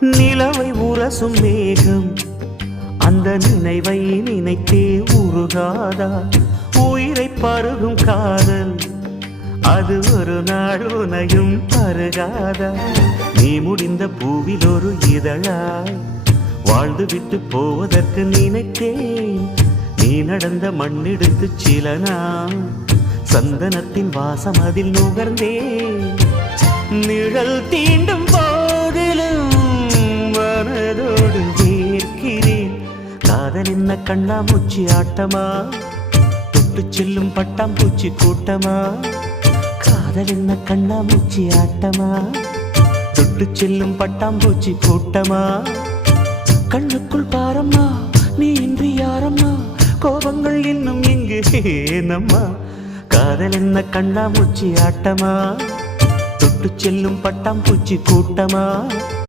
நிலவை உரசும் மேகம் அந்த நினைவை நினைத்தே உருகாதா? உயிரை பருகும் காதல் அது ஒரு நாள் உனையும் பருகாதா? நீ முடிந்த பூவில் ஒரு இதழாய் வாழ்ந்து விட்டு போவதற்கு நினைத்தேன். நீ நடந்த மண்ணெடுத்து சில நாள் சந்தனத்தின் வாசம் அதில் நுகர்ந்தேன். நிழல் தீண்டும் போதிலும் மனதோடு வேர்க்கிறேன். காதல் என்ன கண்ணாமூச்சி ஆட்டமா? தொட்டு செல்லும் பட்டாம்பூச்சி கூட்டமா? காதல் என்ன கண்ணாமூச்சி ஆட்டமா? தொட்டு செல்லும் பட்டாம்பூச்சி கூட்டமா? கண்ணுக்குள் பாரம்மா நீ இன்றி யாரம்மா? கோபங்கள் இன்னும் இங்கு ஏனம்மா? காதல் என்ன கண்ணாமூச்சி ஆட்டமா? தொட்டு செல்லும் பட்டாம்பூச்சி கூட்டமா?